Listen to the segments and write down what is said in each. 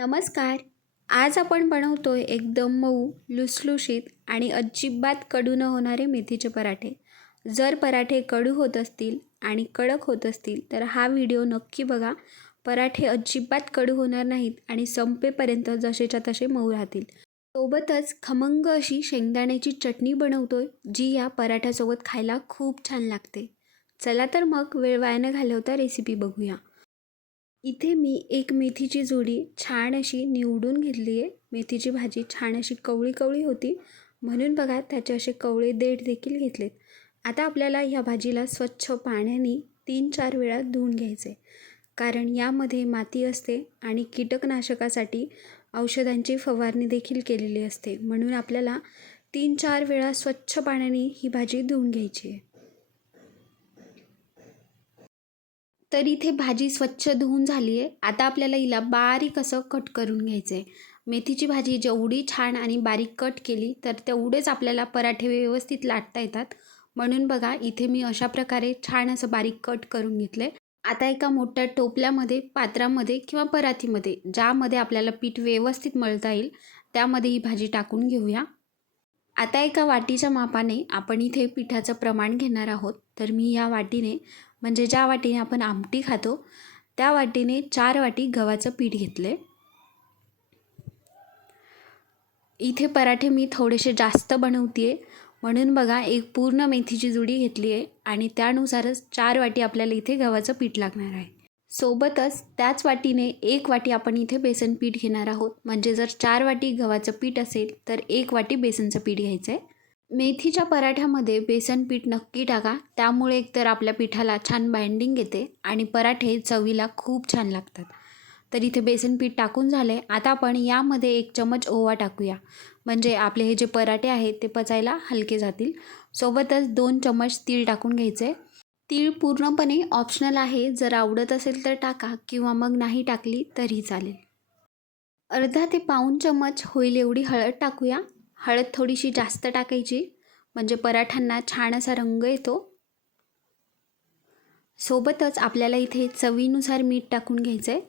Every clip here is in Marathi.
नमस्कार. आज आपण बनवतोय एकदम मऊ लुसलुशीत आणि अजिबात कडू न होणारे मेथीचे पराठे. जर पराठे कडू होत असतील आणि कडक होत असतील तर हा व्हिडिओ नक्की बघा. पराठे अजिबात कडू होणार नाहीत आणि संपेपर्यंत जसेच्या तसे मऊ राहतील. सोबतच खमंग अशी शेंगदाण्याची चटणी बनवतोय जी या पराठ्यासोबत खायला खूप छान लागते. चला तर मग वेळ वाया न घालवता रेसिपी बघूया. इथे मी एक मेथीची जोडी छान अशी निवडून घेतली आहे. मेथीची भाजी छान अशी कवळी कवळी होती. म्हणून बघा त्याचे असे कवळे देठ देखील घेतलेत. आता आपल्याला ह्या भाजीला स्वच्छ पाण्याने तीन चार वेळा धुवून घ्यायचे कारण यामध्ये माती असते आणि कीटकनाशकासाठी औषधांची फवारणी देखील केलेली असते. म्हणून आपल्याला तीन चार वेळा स्वच्छ पाण्याने ही भाजी धुवून घ्यायची आहे. तर इथे भाजी स्वच्छ धुवून झाली आहे आता आपल्याला हिला बारीक असं कट करून घ्यायचं आहे मेथीची भाजी जेवढी छान आणि बारीक कट केली तर तेवढेच आपल्याला पराठे व्यवस्थित लाटता येतात. म्हणून बघा इथे मी अशा प्रकारे छान असं बारीक कट करून घेतलं आहे आता एका मोठ्या टोपल्यामध्ये पात्रामध्ये किंवा परातीमध्ये ज्यामध्ये आपल्याला पीठ व्यवस्थित मळता येईल त्यामध्ये ही भाजी टाकून घेऊया. आता एका वाटीच्या मापाने आपण इथे पिठाचं प्रमाण घेणार आहोत. तर मी या वाटीने म्हणजे ज्या वाटीने आपण आमटी खातो त्या वाटीने चार वाटी गव्हाचं पीठ घेतले इथे पराठे मी थोडेसे जास्त बनवते म्हणून बघा एक पूर्ण मेथीची जुडी घेतली आहे आणि त्यानुसारच चार वाटी आपल्याला इथे गव्हाचं पीठ लागणार आहे. सोबतच त्याच वाटीने एक वाटी आपण इथे बेसन पीठ घेणार आहोत. म्हणजे जर चार वाटी गव्हाचं पीठ असेल तर एक वाटी बेसनचं पीठ घ्यायचं आहे मेथीच्या पराठ्यामध्ये बेसन पीठ नक्की टाका. त्यामुळे एकतर आपल्या पिठाला छान बाइंडिंग येते आणि पराठे चवीला खूप छान लागतात. तर इथे बेसन पीठ टाकून झाले आता आपण यामध्ये एक चमच ओवा टाकूया. म्हणजे आपले हे जे पराठे आहेत ते पचायला हलके जातील. सोबतच दोन चमच तीळ टाकून घ्यायचे तीळ पूर्णपणे ऑप्शनल आहे. जर आवडत असेल तर टाका किंवा मग नाही टाकली तरी चालेल. अर्धा ते पाऊन चमच होईल एवढी हळद टाकूया. हळद थोडीशी जास्त टाकायची. म्हणजे पराठ्यांना छान असा रंग येतो. सोबतच आपल्याला इथे चवीनुसार मीठ टाकून घ्यायचं आहे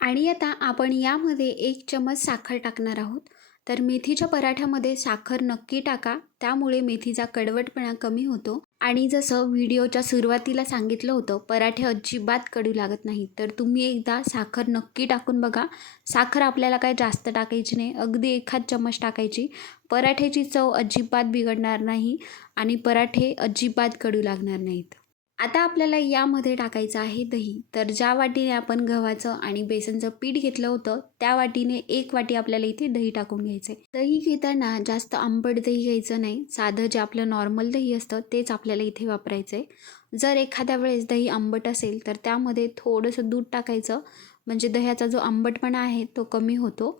आणि आता आपण यामध्ये एक चमच साखर टाकणार आहोत. तर मेथीच्या पराठ्यामध्ये साखर नक्की टाका. त्यामुळे मेथीचा कडवटपणा कमी होतो. आणि जसं व्हिडिओच्या सुरुवातीला सांगितलं होतं पराठे अजिबात कडू लागत नाही तर तुम्ही एकदा साखर नक्की टाकून बघा. साखर आपल्याला काय जास्त टाकायची नाही. अगदी एखाद चमच टाकायची. पराठ्याची चव अजिबात बिघडणार नाही आणि पराठे अजिबात कडू लागणार नाहीत. आता आपल्याला यामध्ये टाकायचं आहे दही. तर ज्या वाटीने आपण गव्हाचं आणि बेसनचं पीठ घेतलं होतं त्या वाटीने एक वाटी आपल्याला इथे दही टाकून घ्यायचं आहे दही घेताना जास्त आंबट दही घ्यायचं नाही. साधं जे आपलं नॉर्मल दही असतं तेच आपल्याला इथे वापरायचं आहे जर एखाद्या वेळेस दही आंबट असेल तर त्यामध्ये थोडंसं दूध टाकायचं. म्हणजे दह्याचा जो आंबटपणा आहे तो कमी होतो.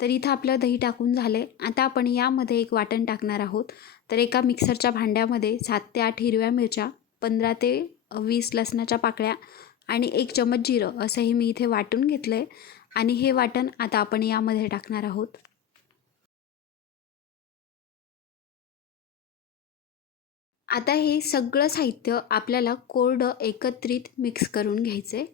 तर इथं आपलं दही टाकून झालं आहे आता आपण यामध्ये एक वाटण टाकणार आहोत. तर एका मिक्सरच्या भांड्यामध्ये सात ते आठ हिरव्या मिरच्या पंधरा ते वीस लसणाच्या पाकळ्या आणि एक चमच जिरं असंही मी इथे वाटून घेतलं आहे आणि हे वाटण आता आपण यामध्ये टाकणार आहोत. आता हे सगळं साहित्य आपल्याला कोरडं एकत्रित मिक्स करून घ्यायचं आहे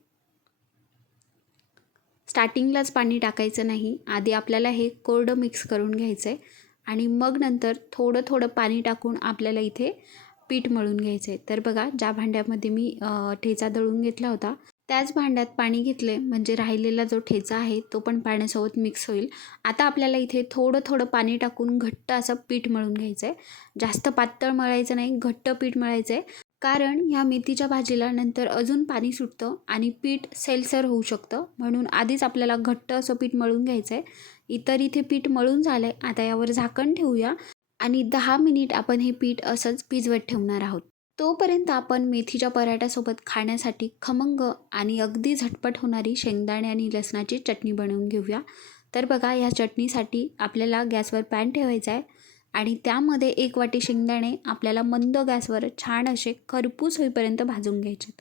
स्टार्टिंगलाच पाणी टाकायचं नाही. आधी आपल्याला हे कोरडं मिक्स करून घ्यायचं आहे आणि मग नंतर थोडं थोडं पाणी टाकून आपल्याला इथे पीठ मळून घ्यायचं आहे तर बघा ज्या भांड्यामध्ये मी ठेचा दळून घेतला होता त्याच भांड्यात पाणी घेतले म्हणजे राहिलेला जो ठेचा आहे तो पण पाण्यासोबत मिक्स होईल. आता आपल्याला इथे थोडं थोडं पाणी टाकून घट्ट असं पीठ मळून घ्यायचं आहे जास्त पातळ मळायचं नाही घट्ट पीठ मळायचं आहे कारण ह्या मेथीच्या भाजीला नंतर अजून पाणी सुटतं आणि पीठ सेलसर होऊ शकतं. म्हणून आधीच आपल्याला घट्ट असं पीठ मळून घ्यायचं आहे इतर इथे पीठ मळून झालं आहे आता यावर झाकण ठेवूया. आणि दहा मिनिट आपण हे पीठ असंच भिजवत ठेवणार आहोत. तोपर्यंत आपण मेथीच्या पराठ्यासोबत खाण्यासाठी खमंग आणि अगदी झटपट होणारी शेंगदाणे आणि लसणाची चटणी बनवून घेऊया. तर बघा या चटणीसाठी आपल्याला गॅसवर पॅन ठेवायचा आहे आणि त्यामध्ये एक वाटी शेंगदाणे आपल्याला मंद गॅसवर छान असे खरपूस होईपर्यंत भाजून घ्यायचे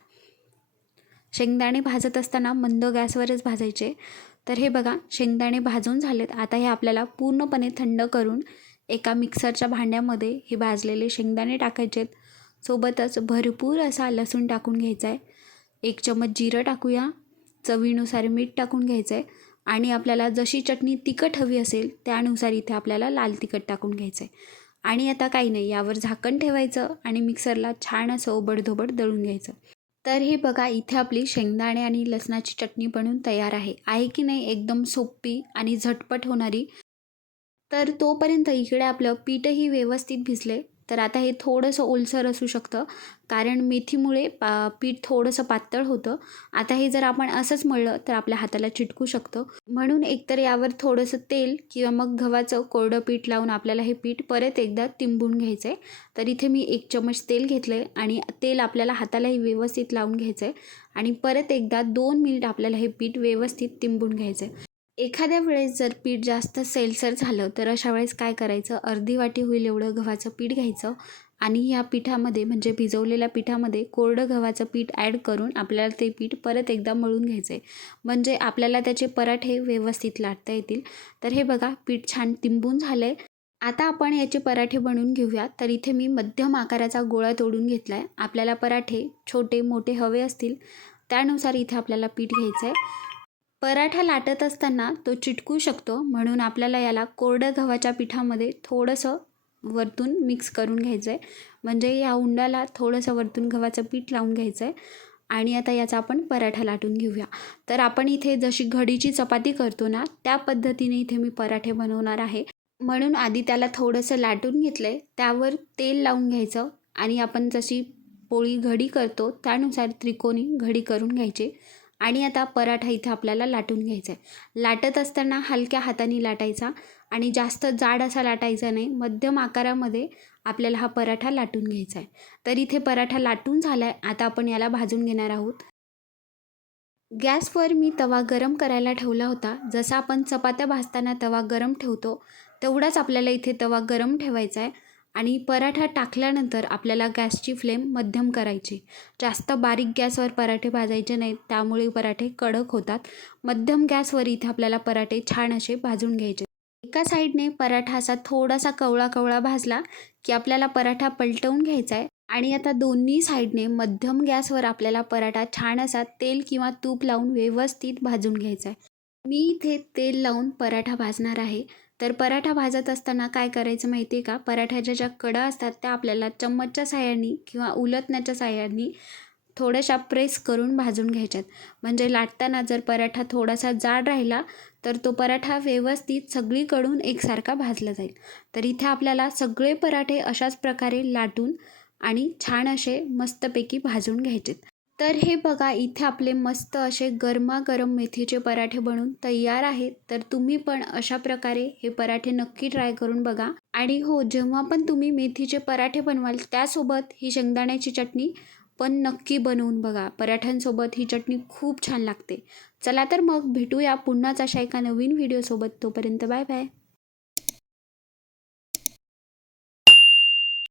शेंगदाणे भाजत असताना मंद गॅसवरच भाजायचे. तर हे बघा शेंगदाणे भाजून झालेत. आता हे आपल्याला पूर्णपणे थंड करून एका मिक्सरच्या भांड्यामध्ये हे भाजलेले शेंगदाणे टाकायचे आहेत. सोबतच भरपूर असा लसूण टाकून घ्यायचा आहे. एक चम्मच जिरं टाकूया. चवीनुसार मीठ टाकून घ्यायचं आहे आणि आपल्याला जशी चटणी तिखट हवी असेल त्यानुसार इथे आपल्याला लाल तिखट टाकून घ्यायचं आहे आणि आता काही नाही यावर झाकण ठेवायचं आणि मिक्सरला छान असं ओबडधोबड दळून घ्यायचं. तर हे बघा इथे आपली शेंगदाणे आणि लसणाची चटणी बनवून तयार आहे. आहे की नाही एकदम सोपी आणि झटपट होणारी तर तोपर्यंत इकडे आपलं पीठही व्यवस्थित भिजले. तर आता हे थोडंसं ओलसर असू शकतं. कारण मेथीमुळे पा पीठ थोडंसं पातळ होतं. आता हे जर आपण असंच मळलं तर आपल्या हाताला चिटकू शकतं. म्हणून एकतर यावर थोडंसं तेल किंवा मग गव्हाचं कोरडं पीठ लावून आपल्याला हे पीठ परत एकदा तिंबून घ्यायचं आहे तर इथे मी एक चमच तेल घेतलं आहे आणि तेल आपल्याला हातालाही व्यवस्थित लावून घ्यायचं आहे आणि परत एकदा दोन मिनिट आपल्याला हे पीठ व्यवस्थित तिंबून घ्यायचं आहे एखाद्या वेळेस जर पीठ जास्त सेलसर झालं तर अशा वेळेस काय करायचं? अर्धी वाटी होईल एवढं गव्हाचं पीठ घ्यायचं आणि या पिठामध्ये म्हणजे भिजवलेल्या पिठामध्ये कोरडं गव्हाचं पीठ ॲड करून आपल्याला ते पीठ परत एकदा मळून घ्यायचं आहे म्हणजे आपल्याला त्याचे पराठे व्यवस्थित लाटता येतील. तर हे बघा पीठ छान तिंबून झालं आहे आता आपण याचे पराठे बनवून घेऊया. तर इथे मी मध्यम आकाराचा गोळा तोडून घेतला आहे आपल्याला पराठे छोटे मोठे हवे असतील त्यानुसार इथे आपल्याला पीठ घ्यायचं आहे पराठा लाटत असताना तो चिटकू शकतो म्हणून आपल्याला याला कोरड्या गव्हाच्या पिठामध्ये थोडंसं वरतून मिक्स करून घ्यायचं आहे म्हणजे या उंडाला थोडंसं वरतून गव्हाचं पीठ लावून घ्यायचं आहे आणि आता याचा आपण पराठा लाटून घेऊया. तर आपण इथे जशी घडीची चपाती करतो ना त्या पद्धतीने इथे मी पराठे बनवणार आहे. म्हणून आधी त्याला थोडंसं लाटून घेतलं आहे त्यावर तेल लावून घ्यायचं. आणि आपण जशी पोळी घडी करतो त्यानुसार त्रिकोणी घडी करून घ्यायची. आणि आता पराठा इथं आपल्याला लाटून घ्यायचा आहे. लाटत असताना हलक्या हाताने लाटायचा आणि जास्त जाड असा लाटायचा नाही मध्यम आकारामध्ये आपल्याला हा पराठा लाटून घ्यायचा आहे. तर इथे पराठा लाटून झाला आहे आता आपण याला भाजून घेणार आहोत. गॅसवर मी तवा गरम करायला ठेवला होता. जसा आपण चपात्या भाजताना तवा गरम ठेवतो तेवढाच आपल्याला इथे तवा गरम ठेवायचा आहे. आणि पराठा टाकल्यानंतर आपल्याला गॅसची फ्लेम मध्यम करायची. जास्त बारीक गॅसवर पराठे भाजायचे नाहीत त्यामुळे पराठे कडक होतात. मध्यम गॅसवर इथे आपल्याला पराठे छान असे भाजून घ्यायचे. एका साईडने पराठा असा थोडासा कवळा कवळा भाजला की आपल्याला पराठा पलटवून घ्यायचा आहे. आणि आता दोन्ही साईडने मध्यम गॅसवर आपल्याला पराठा छान असा तेल किंवा तूप लावून व्यवस्थित भाजून घ्यायचा आहे. मी इथे तेल लावून पराठा भाजणार आहे. तर पराठा भाजत असताना काय करायचं माहिती आहे का? पराठ्याच्या ज्या कडा असतात त्या आपल्याला चम्मचच्या साह्याने किंवा उलटण्याच्या साह्याने थोड्याशा प्रेस करून भाजून घ्यायच्यात. म्हणजे लाटताना जर पराठा थोडासा जाड राहिला तर तो पराठा व्यवस्थित सगळीकडून एकसारखा भाजला जाईल. तर इथे आपल्याला सगळे पराठे अशाच प्रकारे लाटून आणि छान असे मस्तपैकी भाजून घ्यायचेत. तर हे बघा इथे आपले मस्त असे गरमागरम मेथीचे पराठे बनून तयार आहेत. तर तुम्ही पण अशा प्रकारे हे पराठे नक्की ट्राय करून बघा. आणि हो जेव्हा पण तुम्ही मेथीचे पराठे बनवाल त्यासोबत ही शेंगदाण्याची चटणी पण नक्की बनवून बघा. पराठ्यांसोबत ही चटणी खूप छान लागते. चला तर मग भेटूया पुन्हाच अशा एका नवीन व्हिडिओसोबत तोपर्यंत बाय बाय.